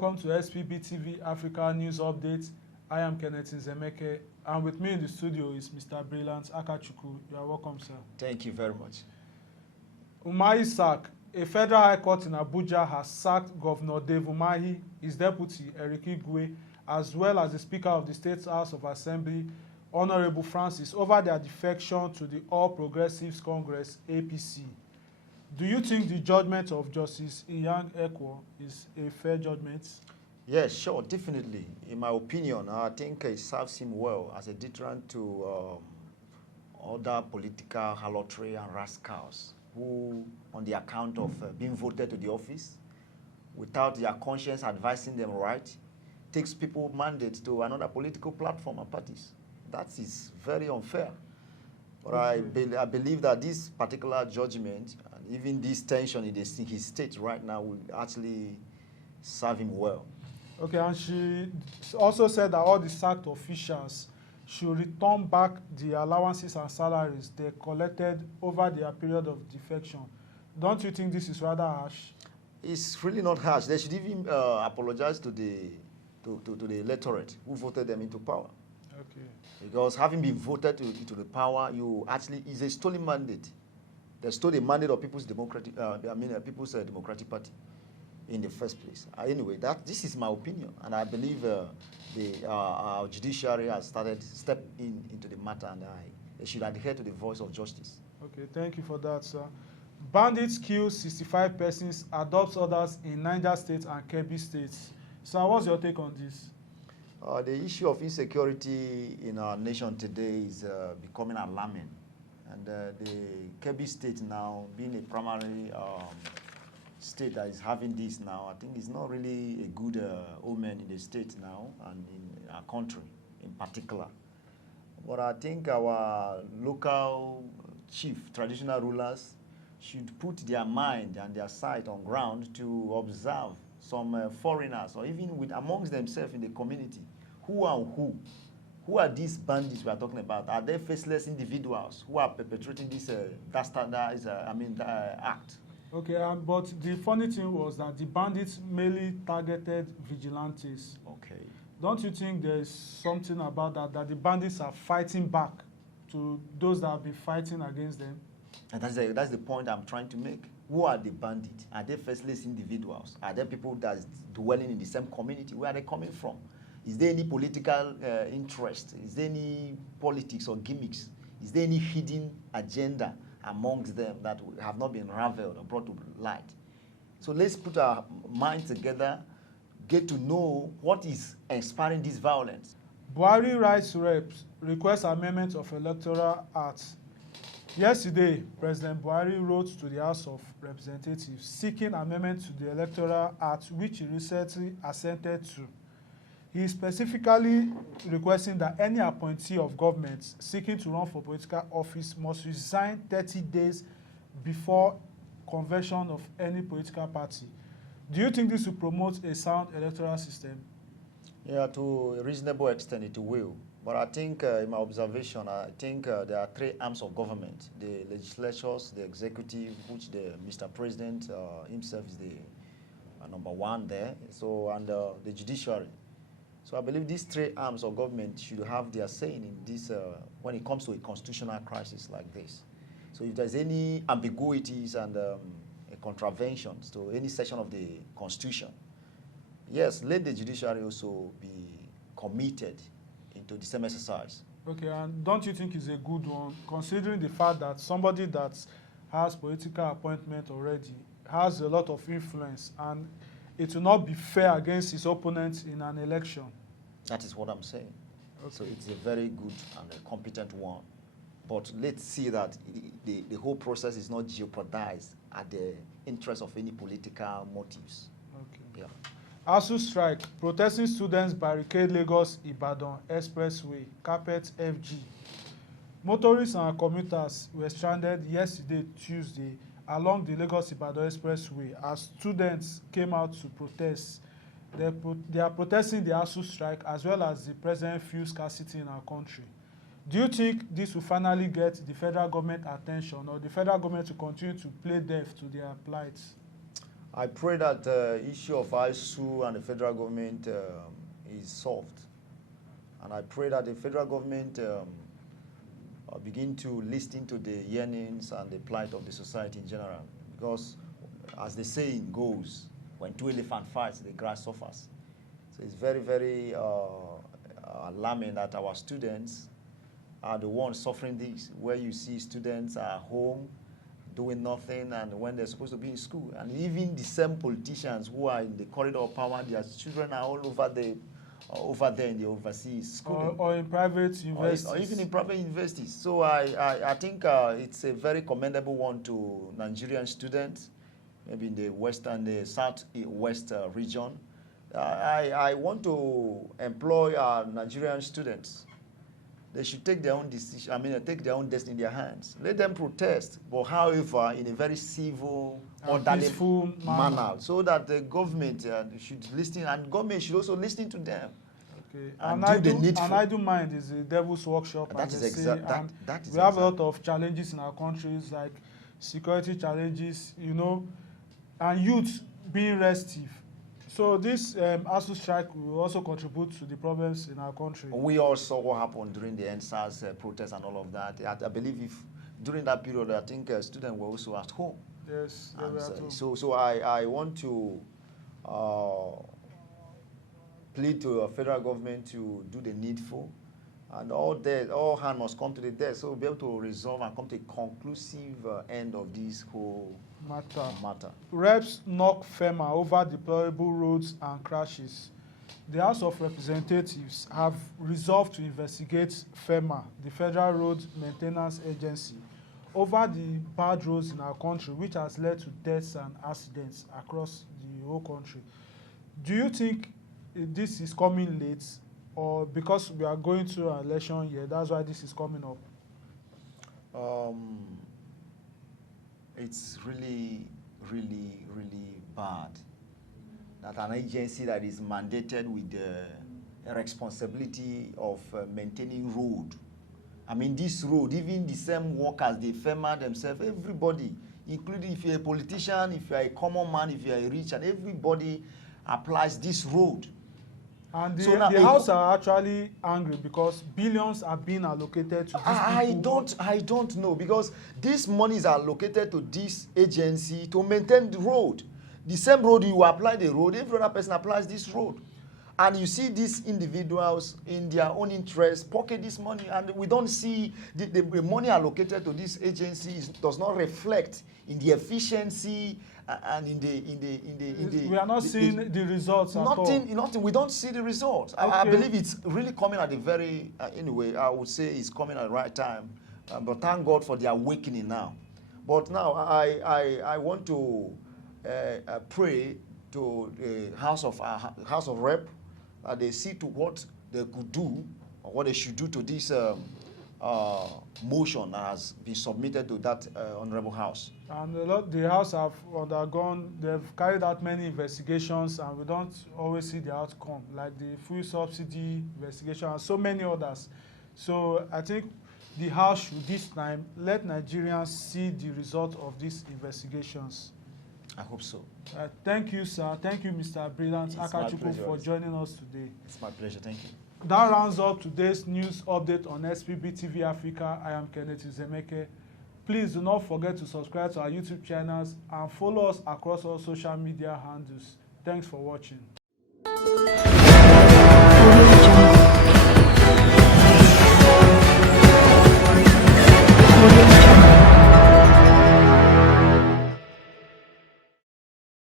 welcome to XPBTV Africa News Update. I am Kenneth Nzemeke, and with me in the studio is Mr. Brilliant Akachuku. You are welcome, sir. Thank you very much. Umahi sack. A federal high court in Abuja has sacked Governor Dave Umahi, his deputy Eric Igwe, as well as the Speaker of the State House of Assembly, Honorable Francis, over their defection to the All Progressives Congress, APC. Do you think the judgment of Justice Inyang Ekwo is a fair judgment? Yes, sure, definitely. In my opinion, I think it serves him well as a deterrent to other political harlotry and rascals who, on the account of being voted to the office, without their conscience advising them right, takes people mandates to another political platform and parties. That is very unfair. But okay. I believe that this particular judgment, and even this tension in his state right now, will actually serve him well. Okay, and she also said that all the sacked officials should return back the allowances and salaries they collected over their period of defection. Don't you think this is rather harsh? It's really not harsh. They should even apologize to the electorate who voted them into power. Okay. Because having been voted into the power, you actually is a stolen mandate. They stole the mandate of People's Democratic, People's Democratic Party in the first place. Anyway, this is my opinion, and I believe our judiciary has started stepping into the matter, and they should adhere to the voice of justice. Okay, thank you for that, sir. Bandits kill 65 persons, adopt others in Niger State and Kebbi states. Sir, what's your take on this? The issue of insecurity in our nation today is becoming alarming, and the Kebbi state now, being a primary state that is having this now, I think it's not really a good omen in the state now and in our country in particular. But I think our local chief, traditional rulers, should put their mind and their sight on ground to observe some foreigners, or even amongst themselves in the community. Who are these bandits we are talking about? Are they faceless individuals who are perpetrating this act? Okay, but the funny thing was that the bandits mainly targeted vigilantes. Okay. Don't you think there's something about that the bandits are fighting back to those that have been fighting against them? And that's the point I'm trying to make. Who are the bandits? Are they faceless individuals? Are they people that are dwelling in the same community? Where are they coming from? Is there any political interest? Is there any politics or gimmicks? Is there any hidden agenda amongst them that have not been unraveled or brought to light? So let's put our minds together, get to know what is inspiring this violence. Buhari Rights Reps request amendment of Electoral Act. Yesterday, President Buhari wrote to the House of Representatives seeking amendment to the Electoral Act, which he recently assented to. He is specifically requesting that any appointee of government seeking to run for political office must resign 30 days before convention of any political party. Do you think this will promote a sound electoral system? Yeah, to a reasonable extent it will. But I think, in my observation, I think there are three arms of government: the legislatures, the executive, which Mr. President himself is the number one there, so, and the judiciary. So I believe these three arms of government should have their say in this when it comes to a constitutional crisis like this. So if there's any ambiguities and contraventions to any section of the Constitution, yes, let the judiciary also be committed into the same exercise. Okay, and don't you think it's a good one, considering the fact that somebody that has political appointment already has a lot of influence, and it will not be fair against his opponents in an election? That is what I'm saying. Okay. So it's a very good and a competent one. But let's see that the whole process is not jeopardized at the interest of any political motives. Okay. Yeah. ASU strike, protesting students barricade Lagos-Ibadan expressway, carpet FG. Motorists and commuters were stranded yesterday, Tuesday, along the Lagos-Ibadan expressway as students came out to protest. They are protesting the ASU strike as well as the present fuel scarcity in our country. Do you think this will finally get the federal government attention, or the federal government to continue to play deaf to their plight? I pray that the issue of ISU and the federal government is solved. And I pray that the federal government begin to listen to the yearnings and the plight of the society in general. Because as the saying goes, when two elephants fight, the grass suffers. So it's very, very alarming that our students are the ones suffering this, where you see students are home doing nothing, and when they're supposed to be in school. And even the same politicians who are in the corridor of power, their children are all over there in the overseas schooling. Or in private universities. Or even in private universities. So I think it's a very commendable one to Nigerian students, maybe in the southwest region. I want to employ our Nigerian students. They should take their own decision. Take their own destiny in their hands. Let them protest, but however, in a very civil, orderly manner, so that the government should listen, and government should also listen to them. Okay. And I do mind is the devil's workshop. That is exactly. We have a lot of challenges in our countries, like security challenges, and youth being restive. So this ASU strike will also contribute to the problems in our country. We all saw what happened during the NSAS protests and all of that. I believe during that period, I think students were also at home. Yes, they were at home. So I want to plead to the federal government to do the needful, and all hands must come to the desk, so we'll be able to resolve and come to a conclusive end of this whole matter. Reps knock FEMA over deplorable roads and crashes. The House of Representatives have resolved to investigate FEMA, the Federal Road Maintenance Agency, over the bad roads in our country, which has led to deaths and accidents across the whole country. Do you think this is coming late, or because we are going through an election year, that's why this is coming up? It's really, really, really bad that an agency that is mandated with the responsibility of maintaining road. This road, even the same workers, the FEMA themselves, everybody, including if you're a politician, if you're a common man, if you're a rich, and everybody applies this road. And the House are actually angry because billions are being allocated to these people. I don't know, because these monies are allocated to this agency to maintain the road. The same road you apply the road, every other person applies this road. And you see these individuals in their own interest pocket this money, and we don't see the money allocated to this agency does not reflect in the efficiency and in the we are not seeing the results at all. Nothing. We don't see the results. Okay. I believe it's really coming at the very anyway. I would say it's coming at the right time, but thank God for the awakening now. But now I want to pray to the House of Rep. They see to what they could do or what they should do to this motion that has been submitted to that honorable House. And the House have they've carried out many investigations, and we don't always see the outcome, like the fuel subsidy investigation and so many others. So I think the House should this time let Nigerians see the result of these investigations. I hope so. Thank you, sir. Thank you, Mr. Brilliant Akachukwu, for joining us today. It's my pleasure. Thank you. That rounds up today's news update on XPBTV Africa. I am Kenneth Zemeke. Please do not forget to subscribe to our YouTube channels and follow us across all social media handles. Thanks for watching.